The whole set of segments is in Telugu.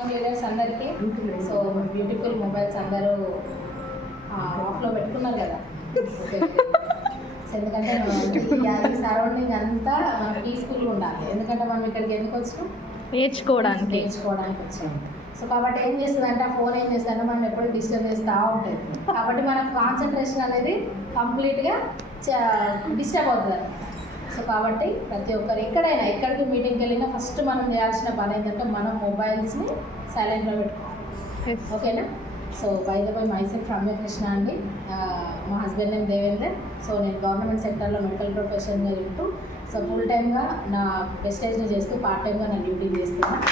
కంగ్రాచులేషన్స్ అందరికీ. సో బ్యూటిఫుల్ మొబైల్స్ అందరూ ఆఫ్లో పెట్టుకున్నారు కదా. ఎందుకంటే ఈ సరౌండింగ్ అంతా పీస్ఫుల్గా ఉండాలి. ఎందుకంటే మనం ఇక్కడికి ఎందుకు వచ్చినాం? నేర్చుకోవడానికి వచ్చాం. సో కాబట్టి ఏం చేస్తుందంటే ఆ ఫోన్ ఏం చేస్తుందంటే మనం ఎప్పుడు డిస్టర్బ్ చేస్తూ ఉంటుంది. కాబట్టి మన కాన్సన్ట్రేషన్ అనేది కంప్లీట్గా డిస్టర్బ్ అవుతుంది. సో కాబట్టి ప్రతి ఒక్కరు ఎక్కడికి మీటింగ్కి వెళ్ళినా ఫస్ట్ మనం చేయాల్సిన పని ఏంటంటే మనం మొబైల్స్ని సైలెంట్లో పెట్టుకోవాలి. ఓకేనా? So by the by myself Ramyakrishna అండి. మా హస్బెండ్ నేమ్ దేవేందర్. సో నేను గవర్నమెంట్ సెక్టర్లో మెడికల్ ప్రొఫెషన్గా ఉంటూ సో ఫుల్ టైమ్గా నా ప్రెస్టేజ్ని చేస్తూ పార్ట్ టైమ్గా నా డ్యూటీ చేస్తున్నాను.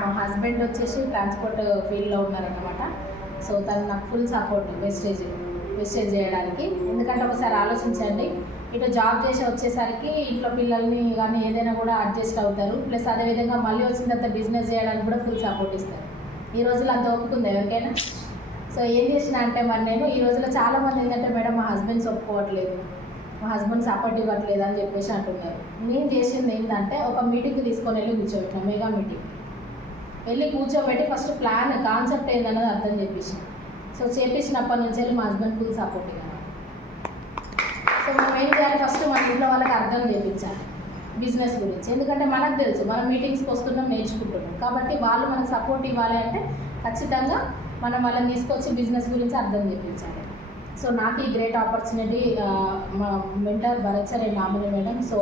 మా హస్బెండ్ వచ్చేసి ట్రాన్స్పోర్ట్ ఫీల్డ్లో ఉన్నారన్నమాట. సో తను నాకు ఫుల్ సపోర్ట్ వెస్టేజ్ చేయడానికి. ఎందుకంటే ఒకసారి ఆలోచించండి, ఇటు జాబ్ చేసి వచ్చేసరికి ఇంట్లో పిల్లల్ని కానీ ఏదైనా కూడా అడ్జస్ట్ అవుతారు. ప్లస్ అదేవిధంగా మళ్ళీ వచ్చిన తర్వాత బిజినెస్ చేయడానికి కూడా ఫుల్ సపోర్ట్ ఇస్తారు. ఈ రోజులో అంత ఒప్పుకుంది ఎవరికైనా. సో ఏం చేసిన అంటే మరి నేను ఈ రోజులో చాలామంది ఏంటంటే మేడం మా హస్బెండ్స్ ఒప్పుకోవట్లేదు, మా హస్బెండ్ సపోర్ట్ ఇవ్వట్లేదు అని చెప్పేసి అంటున్నారు. నేను చేసింది ఏంటంటే ఒక మీటింగ్కి తీసుకొని వెళ్ళి కూర్చోబెట్టిన, మెగా మీటింగ్ వెళ్ళి కూర్చోబెట్టి ఫస్ట్ ప్లాన్ కాన్సెప్ట్ ఏందన్నది అర్థం చేపించిన. సో చేపించినప్పటి నుంచి వెళ్ళి మా హస్బెండ్ ఫుల్ సపోర్టింగ్ అన్నమాట. సో మనం ఏం చేయాలి, ఫస్ట్ మన ఇంట్లో వాళ్ళకి అర్థం చేయించాలి బిజినెస్ గురించి. ఎందుకంటే మనకు తెలుసు మనం మీటింగ్స్కి వస్తున్నాం, నేర్చుకుంటున్నాం. కాబట్టి వాళ్ళు మనకు సపోర్ట్ ఇవ్వాలి అంటే ఖచ్చితంగా మనం వాళ్ళని తీసుకొచ్చి బిజినెస్ గురించి అర్థం చేయించాలి. సో నాకు ఈ గ్రేట్ ఆపర్చునిటీ మా mentor Bharat sir and nominee madam. So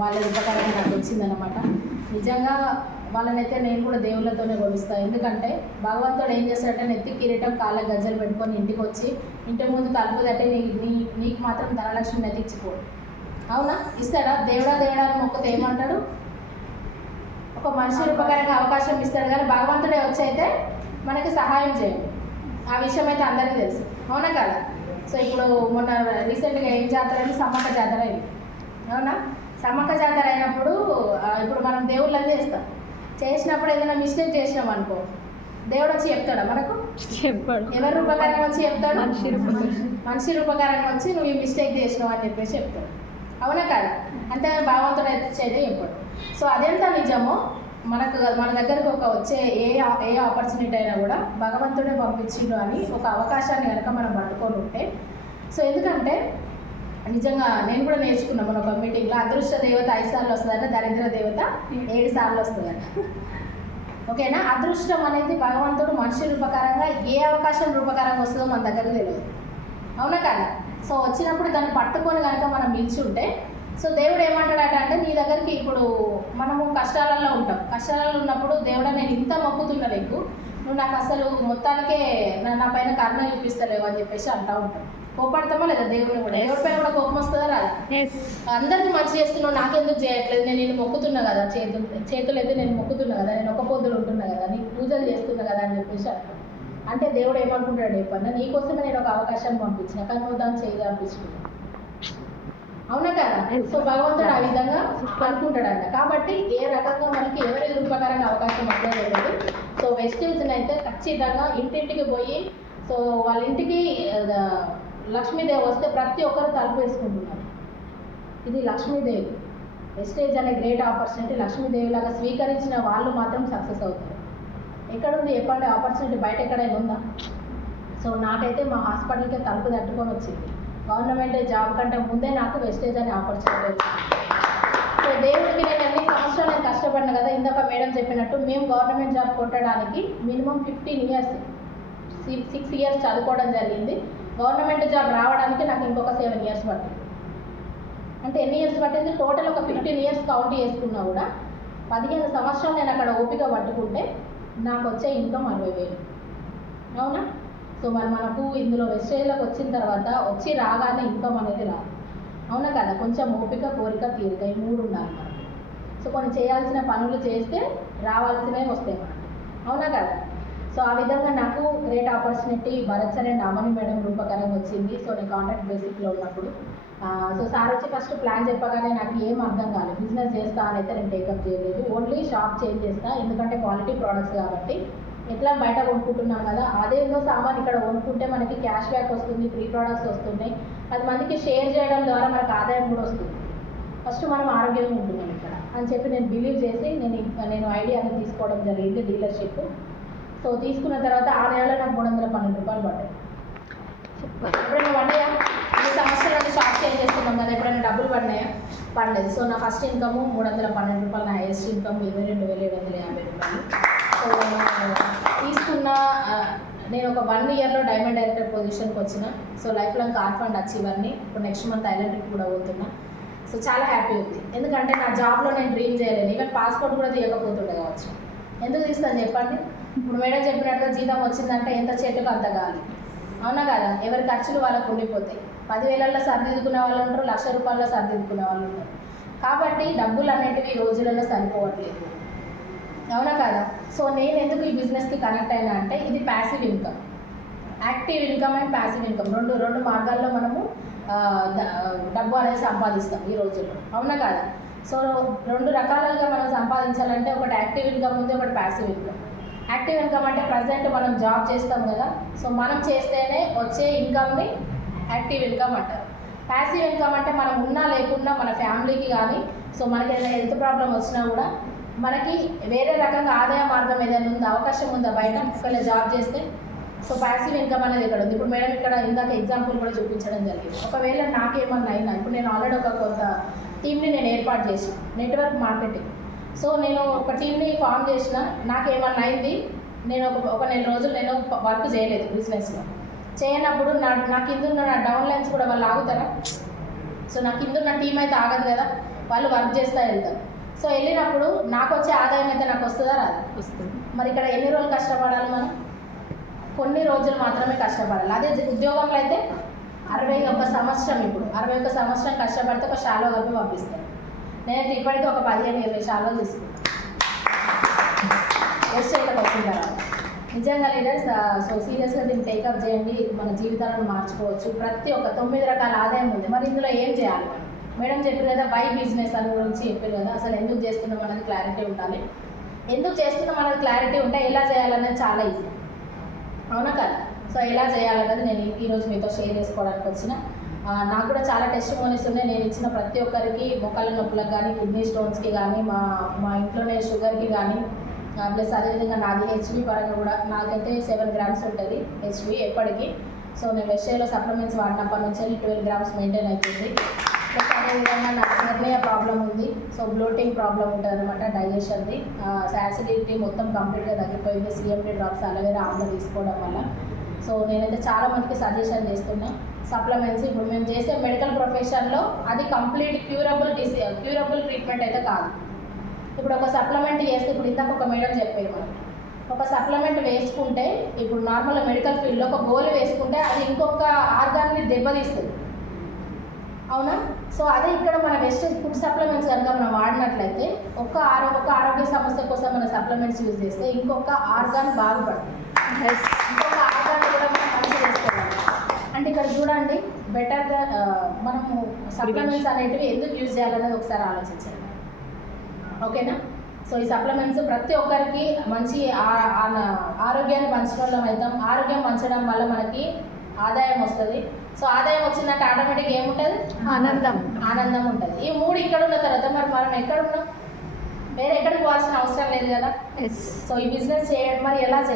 వాళ్ళ ఉపకారంగా నాకు వచ్చిందనమాట. నిజంగా వాళ్ళనైతే నేను కూడా దేవుళ్ళతోనే కొలుస్తాను. ఎందుకంటే భగవంతుడు ఏం చేస్తాడంటే నెత్తి కిరీటం కాళ్ళ గజ్జలు పెట్టుకొని ఇంటికి వచ్చి ఇంటి ముందు తలుపు తట్టే నీకు మాత్రం ధనలక్ష్మి నెత్తిచ్చిపోడు. అవునా? ఇస్తాడా? దేవుడా అని మొక్కతే ఏమంటాడు? ఒక మనిషి రూపకరంగా అవకాశం ఇస్తాడు, కానీ భగవంతుడే వచ్చి అయితే మనకి సహాయం చేయండి. ఆ విషయం అయితే అందరికీ తెలుసు. అవునా కదా? సో ఇప్పుడు మొన్న రీసెంట్గా ఏం జాతర అయింది? సమ్మక్క జాతర అయింది. అవునా? సమ్మక్క జాతర అయినప్పుడు ఇప్పుడు మనం దేవుళ్ళని చేసినప్పుడు ఏదైనా మిస్టేక్ చేసినాం అనుకో, దేవుడు వచ్చి చెప్తాడా మనకు? చెప్పాడు. ఎవరి రూపకారంగా వచ్చి చెప్తాడు? మనిషి రూపకారంగా వచ్చి నువ్వు ఈ మిస్టేక్ చేసినావు అని చెప్పేసి చెప్తాడు. అవునా కదా? అంటే భగవంతుడు అయితే చెప్పాడు. సో అదెంత నిజమో మన దగ్గరకు ఒక వచ్చే ఏ ఆపర్చునిటీ అయినా కూడా భగవంతుడే పంపించిండు అని ఒక అవకాశాన్ని కనుక మనం పట్టుకొని ఉంటే. సో ఎందుకంటే నిజంగా నేను కూడా నేర్చుకున్నాను మన ఒక మీటింగ్లో, అదృష్ట దేవత 5 సార్లు వస్తుందంటే దరిద్ర దేవత 7 సార్లు వస్తుందంట. ఓకేనా? అదృష్టం అనేది భగవంతుడు మనిషి రూపకారంగా ఏ అవకాశం రూపకారంగా వస్తుందో మన దగ్గర తెలియదు. అవునా కదా? సో వచ్చినప్పుడు దాన్ని పట్టుకొని కనుక మనం నిల్చుంటే సో దేవుడు ఏమంటాడట అంటే నీ దగ్గరికి ఇప్పుడు మనము కష్టాలలో ఉంటాం. కష్టాలలో ఉన్నప్పుడు దేవుడా నేను ఇంత మొక్కుతున్నా నీకు, నువ్వు నాకు అసలు మొత్తానికే నా పైన కరుణ చూపిస్తలేవు అని చెప్పేసి అంటూ ఉంటాం. కోపడతామా లేదా? దేవుడిని కూడా, దేవుడి పైన కూడా కోపం వస్తుందా రాదా? అందరికీ మంచి చేస్తున్నావు, నాకెందుకు చేయట్లేదు, నేను మొక్కుతున్నా కదా, చేతులు అయితే నేను మొక్కుతున్నా కదా, నేను ఒక పొద్దులు ఉంటున్నా కదా, నీకు పూజలు చేస్తున్నా కదా అని చెప్పేసి అంటాం. అంటే దేవుడు ఏమనుకుంటాడు చెప్పన్నా, నీకోసమే నేను ఒక అవకాశాన్ని పంపించిన, కానీ నువ్వు దాన్ని చేయగా అనిపించుకున్నావు. అవునా కదా? సో భగవంతుడు ఆ విధంగా అనుకుంటాడంట. కాబట్టి ఏ రకంగా మనకి ఎవరి రూపకరంగా అవకాశం వస్తుంది. సో వెస్టేజ్ని అయితే ఖచ్చితంగా ఇంటింటికి పోయి, సో వాళ్ళ ఇంటికి లక్ష్మీదేవి వస్తే ప్రతి ఒక్కరు తలుపు వేసుకుంటున్నారు. ఇది లక్ష్మీదేవి వెస్టేజ్ అనే గ్రేట్ ఆపర్చునిటీ. లక్ష్మీదేవి లాగా స్వీకరించిన వాళ్ళు మాత్రం సక్సెస్ అవుతారు. ఎక్కడుంది చెప్పండి ఆపర్చునిటీ? బయట ఎక్కడైనా ఉందా? సో నాకైతే మా హాస్పిటల్కే తలుపు తట్టుకొని వచ్చింది. గవర్నమెంట్ జాబ్ కంటే ముందే నాకు వెస్టేజ్ అనే ఆపర్చునిటీ వచ్చింది. సో దేవుడికి నేను అన్ని సంవత్సరాలు నేను కష్టపడినా కదా. ఇందాక మేడం చెప్పినట్టు మేము గవర్నమెంట్ జాబ్ కొట్టడానికి మినిమం 15 ఇయర్స్ 6 ఇయర్స్ చదువుకోవడం జరిగింది. గవర్నమెంట్ జాబ్ రావడానికి నాకు ఇంకొక 7 ఇయర్స్ పట్టింది. అంటే ఎన్ని ఇయర్స్ పట్టింది? టోటల్ ఒక 15 ఇయర్స్ కౌంట్ చేసుకున్నా కూడా 15 సంవత్సరాలు నేను అక్కడ ఓపిక పట్టుకుంటే నాకు వచ్చే ఇన్కమ్ 60,000. అవునా? సో మరి మనకు ఇందులో వెస్టేజ్లోకి వచ్చిన తర్వాత వచ్చి రాగానే ఇన్కమ్ అనేది రాదు. అవునా కదా? కొంచెం ఓపిక, కోరిక, తీరిక ఈ 3 ఉండాలి మనకు. సో కొన్ని చేయాల్సిన పనులు చేస్తే రావాల్సినవి వస్తాయి మనకు. అవునా కదా? సో ఆ విధంగా నాకు great opportunity Bharat sir and Amani madam రూపకరంగా వచ్చింది. సో నేను కాంట్రాక్ట్ బేసిక్లో ఉన్నప్పుడు సో సార్ వచ్చి ఫస్ట్ ప్లాన్ చెప్పగానే నాకు ఏం అర్థం కాలేదు. బిజినెస్ చేస్తా అని అయితే నేను టేకప్ చేయలేదు. ఓన్లీ షాప్ చేంజ్ చేస్తా, ఎందుకంటే క్వాలిటీ ప్రోడక్ట్స్ కాబట్టి. ఎట్లా బయట కొనుక్కుంటున్నాం కదా, అదేందో సామాన్ ఇక్కడ కొనుక్కుంటే మనకి క్యాష్ బ్యాక్ వస్తుంది, ఫ్రీ ప్రోడక్ట్స్ వస్తున్నాయి, 10 మందికి షేర్ చేయడం ద్వారా మనకు ఆదాయం కూడా వస్తుంది. ఫస్ట్ మనం ఆరోగ్యంగా ఉంటున్నాం ఇక్కడ. అని చెప్పి నేను బిలీవ్ చేసి నేను ఐడియాని తీసుకోవడం జరిగింది, డీలర్షిప్. సో తీసుకున్న తర్వాత ఆ నెలలో నాకు 312 రూపాయలు పడ్డాయి. ఎప్పుడైనా పడ్డాయా? ఈ సంవత్సరాలు షాప్ చేంజ్ చేస్తున్నాం కదా, ఎప్పుడైనా డబ్బులు పడినాయా? పడలేదు. సో నా ఫస్ట్ ఇన్కమ్ 312 రూపాయలు, నా హైయెస్ట్ ఇన్కమ్ 22,750 రూపాయలు. సో తీసుకున్న నేను ఒక 1 ఇయర్లో డైమండ్ డైరెక్టర్ పొజిషన్కి వచ్చిన. So lifelong car fund అచీవర్ని. ఇప్పుడు నెక్స్ట్ మంత్ ఐలాండ్ ట్రిప్ కూడా పోతున్నా. సో చాలా హ్యాపీ ఉంది, ఎందుకంటే నా జాబ్లో నేను డ్రీమ్ చేయలేను. ఈవెన్ పాస్పోర్ట్ కూడా తీయకపోతుండే కావచ్చు. ఎందుకు తీస్తాను చెప్పండి? ఇప్పుడు మేడం చెప్పినట్టుగా జీతం వచ్చిందంటే ఎంత చేటుకు అంత కాదు, అవునా కదా? ఎవరి ఖర్చులు వాళ్ళకు ఉండిపోతాయి. 10,000లో సర్దిద్దుకునే వాళ్ళు ఉంటారు, 1,00,000 రూపాయల్లో సర్దిద్దుకునే వాళ్ళు ఉంటారు. కాబట్టి డబ్బులు అనేటివి ఈ రోజులలో సరిపోవట్లేదు, అవునా కదా? సో నేను ఎందుకు ఈ బిజినెస్కి కనెక్ట్ అయినా అంటే ఇది passive income, active income and passive income రెండు మార్గాల్లో మనము డబ్బు అనేది సంపాదిస్తాం ఈ రోజుల్లో, అవునా కదా? సో 2 రకాలుగా మనం సంపాదించాలంటే ఒకటి యాక్టివ్ ఇన్కమ్ ఉంది, ఒకటి ప్యాసివ్ ఇన్కమ్. యాక్టివ్ ఇన్కమ్ అంటే ప్రజెంట్ మనం జాబ్ చేస్తాం కదా, సో మనం చేస్తేనే వచ్చే ఇన్కమ్ని యాక్టివ్ ఇన్కమ్ అంటారు. ప్యాసివ్ ఇన్కమ్ అంటే మనం ఉన్నా లేకున్నా మన ఫ్యామిలీకి కానీ, సో మనకి ఏదైనా హెల్త్ ప్రాబ్లం వచ్చినా కూడా మనకి వేరే రకంగా ఆదాయ మార్గం ఏదైనా ఉందా, అవకాశం ఉందా బయట ఒకవేళ జాబ్ చేస్తే? సో ప్యాసివ్ ఇన్కమ్ అనేది ఇక్కడ ఉంది. ఇప్పుడు మేడం ఇక్కడ ఇందాక ఎగ్జాంపుల్ కూడా చూపించడం జరిగింది. ఒకవేళ నాకేమన్నా అయినా, ఇప్పుడు నేను ఆల్రెడీ ఒక కొంత టీమ్ని నేను ఏర్పాటు చేసిన, నెట్వర్క్ మార్కెటింగ్. సో నేను ఒక టీమ్ని ఫామ్ చేసిన, నాకేమన్నా అయింది, నేను ఒక నెల రోజులు నేను వర్క్ చేయలేదు బిజినెస్లో. చేయనప్పుడు నా కింద ఉన్న నా డౌన్ లైన్స్ కూడా వాళ్ళు ఆగుతారా? సో నా కింద ఉన్న టీం అయితే ఆగదు కదా, వాళ్ళు వర్క్ చేస్తూ వెళ్తారు. సో వెళ్ళినప్పుడు నాకు వచ్చే ఆదాయం అయితే నాకు వస్తుందా? రాదు. వస్తుంది. మరి ఇక్కడ ఎన్ని రోజులు కష్టపడాలి మనం? కొన్ని రోజులు మాత్రమే కష్టపడాలి. అదే ఉద్యోగంలో అయితే 61 సంవత్సరం, ఇప్పుడు 61 సంవత్సరం కష్టపడితే ఒక షాలో కలిపి పంపిస్తాను. నేనైతే ఇప్పటికీ ఒక 15-20 షాలో తీసుకుంటాను వెబ్సైట్కి వచ్చిన తర్వాత. నిజంగా లీడర్స్, సో సీరియస్గా దీన్ని టేకప్ చేయండి, మన జీవితాలను మార్చుకోవచ్చు. ప్రతి ఒక్క 9 రకాల ఆదాయం ఉంది. మరి ఇందులో ఏం చేయాలి మనం? మేడం చెప్పారు కదా, వై బిజినెస్ అని గురించి చెప్పారు కదా, అసలు ఎందుకు చేస్తున్నాం అనేది క్లారిటీ ఉండాలి. ఎందుకు చేస్తున్నాం అనేది క్లారిటీ ఉంటే ఎలా చేయాలనేది చాలా ఈజీ, అవునా కదా? సో ఎలా చేయాలన్నది నేను ఈరోజు మీతో షేర్ చేసుకోవడానికి వచ్చిన. నాకు కూడా చాలా టెస్టిమోనీస్ ఉన్నాయి. నేను ఇచ్చిన ప్రతి ఒక్కరికి మోకాళ్ళ నొప్పులకు కానీ, కిడ్నీ స్టోన్స్కి కానీ, మా ఇంట్లోనే షుగర్కి కానీ, ప్లస్ అదేవిధంగా నాది హెచ్బీ పరంగా కూడా నాకైతే 7 గ్రామ్స్ ఉంటుంది హెచ్బీ ఎప్పటికీ. సో నేను వెస్టేలో సప్లిమెంట్స్ వాడినప్పటి నుంచి 12 గ్రామ్స్ మెయింటైన్ అవుతుంది. ప్లస్ అదేవిధంగా నాకు నిర్ణయ ప్రాబ్లం ఉంది. సో బ్లోటింగ్ ప్రాబ్లం ఉంటుంది అనమాట, డైజెషన్ది. యాసిడిటీ మొత్తం కంప్లీట్గా తగ్గిపోయింది సిఎండి డ్రాప్స్, అలోవెరా ఆమ్ల తీసుకోవడం వల్ల. సో నేనైతే చాలా మందికి సజెషన్ చేస్తున్నా సప్లిమెంట్స్. ఇప్పుడు మేము చేసే మెడికల్ ప్రొఫెషన్లో అది కంప్లీట్ క్యూరబుల్ ట్రీట్మెంట్ అయితే కాదు. ఇప్పుడు ఒక సప్లిమెంట్ చేస్తే, ఇప్పుడు ఇందాక ఒక మేడం చెప్పారు మనకి, ఒక సప్లిమెంట్ వేసుకుంటే ఇప్పుడు నార్మల్ మెడికల్ ఫీల్డ్లో ఒక గోలు వేసుకుంటే అది ఇంకొక ఆర్గాన్ని దెబ్బతీస్తుంది, అవునా? సో అదే ఇక్కడ మన వెస్టేజ్ ఫుడ్ సప్లిమెంట్స్ కనుక మనం వాడినట్లయితే ఒక ఆరోగ్య సమస్య కోసం మన సప్లిమెంట్స్ యూజ్ చేస్తే ఇంకొక ఆర్గాన్ బాగుపడుతుంది, ఇంకొక ఆర్గాన్ కూడా మనం మంచి చేసుకోవాలి. అంటే ఇక్కడ చూడండి, బెటర్గా మనము సప్లిమెంట్స్ అనేటివి ఎందుకు యూజ్ చేయాలనేది ఒకసారి ఆలోచించాలి, ఓకేనా? సో ఈ సప్లిమెంట్స్ ప్రతి ఒక్కరికి మంచి ఆరోగ్యాన్ని పంచడం అవుతాం. ఆరోగ్యం పంచడం వల్ల మనకి ఆదాయం వస్తుంది. సో ఆదాయం వచ్చిందంటే ఆటోమేటిక్గా ఏముంటుంది? ఆనందం ఉంటుంది. ఈ 3 ఇక్కడ ఉన్న తర్వాత మరి మనం ఎక్కడ ఉన్నాం? వేరే ఎక్కడికి పోవాల్సిన అవసరం లేదు కదా. సో ఈ బిజినెస్ చేయడం మరి ఎలా చేయాలి?